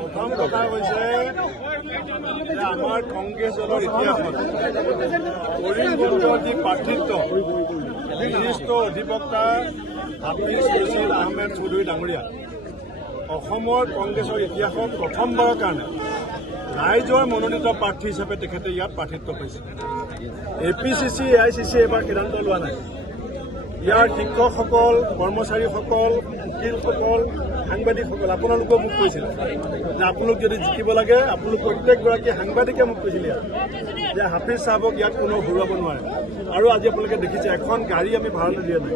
প্ৰথম কথা হৈছে যে আমাৰ কংগ্ৰেছ দলৰ ইতিহাসত কৰিমগঞ্জৰ যি প্ৰাৰ্থিত্ব বিশিষ্ট অধিবক্তা হাফিজ ৰছিদ আহমেদ চৌধুৰী ডাঙৰীয়া অসমৰ কংগ্ৰেছৰ ইতিহাসত প্ৰথমবাৰৰ কাৰণে ৰাইজৰ মনোনীত প্ৰাৰ্থী হিচাপে তেখেতে ইয়াত প্ৰাৰ্থিত্ব পাইছে। APCC AICC এবাৰ সিদ্ধান্ত লোৱা নাই। ইয়াৰ শিক্ষকসকল, কৰ্মচাৰীসকল, উকিলসকল, সাংবাদিকসকল আপোনালোকেও মোক কৈছিল যে আপোনালোক যদি জিকিব লাগে আপোনালোক প্ৰত্যেকগৰাকী সাংবাদিকে মোক কৈছিল ইয়াত যে হাফিজ চাহাবক ইয়াত কোনো হৰুৱাব নোৱাৰে। আৰু আজি আপোনালোকে দেখিছে এখন গাড়ী আমি ভাড়ালৈ দিয়া নাই।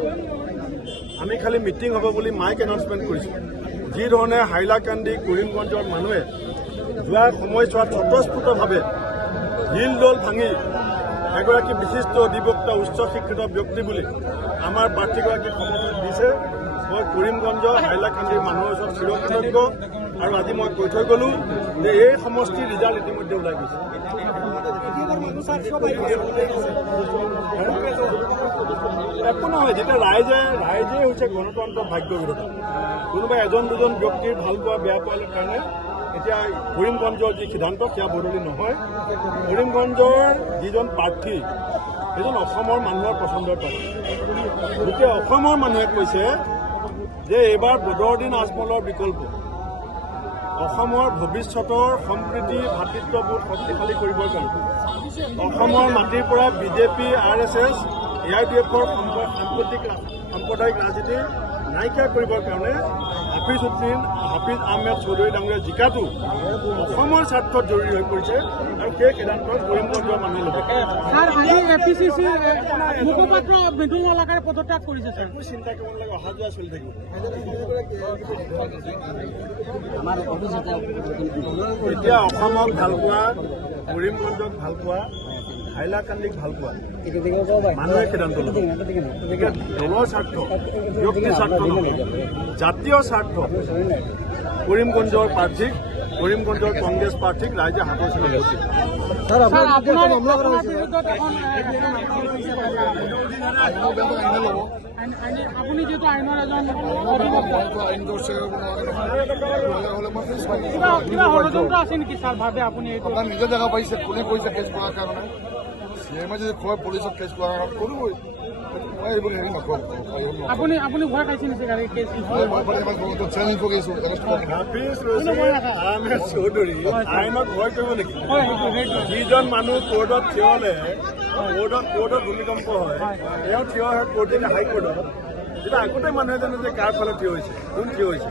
আমি খালি মিটিং হ'ব বুলি মাইক এনাউন্সমেণ্ট কৰিছোঁ। যি ধৰণে হাইলাকান্দি কৰিমগঞ্জৰ মানুহে যোৱা সময়ছোৱাত স্বতঃস্ফূৰ্তভাৱে হিল দল ভাঙি এগৰাকী বিশিষ্ট অধিবক্তা উচ্চ শিক্ষিত ব্যক্তি বুলি আমাৰ প্ৰাৰ্থীগৰাকীক সমৰ্থন দিছে। মই কৰিমগঞ্জ হাইলাকান্দিৰ মানুহৰ ওচৰত চিৰকৃতজ্ঞ। আৰু আজি মই কৈ থৈ গ'লো যে এই সমষ্টিৰ ৰিজাল্ট ইতিমধ্যে ওলাই গৈছে। একো নহয়, যেতিয়া ৰাইজে হৈছে গণতন্ত্ৰ ভাগ্য বিধাতা। কোনোবা এজন দুজন ব্যক্তিৰ ভাল পোৱা বেয়া পোৱাৰ কাৰণে এতিয়া কৰিমগঞ্জৰ যি সিদ্ধান্ত সেয়া বদলি নহয়। কৰিমগঞ্জৰ যিজন প্ৰাৰ্থী সেইজন অসমৰ মানুহৰ পচন্দৰ প্ৰাৰ্থী। গোটেই অসমৰ মানুহে কৈছে যে এইবাৰ বদৰুদ্দিন আজমলৰ বিকল্প অসমৰ ভৱিষ্যতৰ সম্প্ৰীতি ভাতৃত্ববোধ শক্তিশালী কৰিবৰ কাৰণে অসমৰ মাটিৰ পৰা BJP RSS AIDFৰ সাম্প্ৰদায়িক ৰাজনীতি নাইকিয়া কৰিবৰ কাৰণে হাফিজ আহমেদ চৌধুৰী ডাঙৰীয়া জিকাটো অসমৰ স্বাৰ্থত জৰুৰী হৈ পৰিছে। আৰু সেই সিদ্ধান্ত কৰিমগঞ্জৰ মানুহে ল'ব। মুখপাত্ৰ মৃদুল মালাকাৰে পদত্যাগ কৰিছে। একো চিন্তা কৰিব নালাগে, অহা যোৱা চলি থাকিব। এতিয়া অসমক ভাল পোৱা, কৰিমগঞ্জক ভাল পোৱা, হাইলাকান্দিক ভাল পোৱা মানুহে সিদ্ধান্ত ল'ব। গতিকে দলৰ স্বাৰ্থ, ব্যক্তিৰ স্বাৰ্থ নহয়, জাতীয় স্বাৰ্থ কৰিমগঞ্জৰ প্ৰাৰ্থীক, কৰিমগঞ্জৰ কংগ্ৰেছ প্ৰাৰ্থীক ৰাইজে হাতৰ চুলি ভোট দিব। আপুনি যিহেতু আইনৰ এজন কিবা ষড়যন্ত্ৰ আছে নেকি ছাৰ ভাবে আপুনি? নিজে দেখা পাইছে কোনে কৈছে কেছ কৰাৰ কাৰণে CMে যদি কয় পুলিচক কেছ কৰাৰ কাৰণে কৰিবই। মই এইবোৰ হেৰি নকৰোঁ। আপুনি ভয় খাইছে নেকি কেছ? হাফিজ ৰছিদ আহমেদ চৌধুৰী আইনক ভয় কৰিব নেকি? যিজন মানুহ কোৰ্টত থিয় হ'লে কোৰ্টত ভূমিকম্প হয়, তেওঁ থিয় হয় কোৰ্ট হাইকোৰ্টত। তেতিয়া আগতে মানুহে জানে যে কাৰ ফালে থিয় হৈছে, কোন থিয় হৈছে।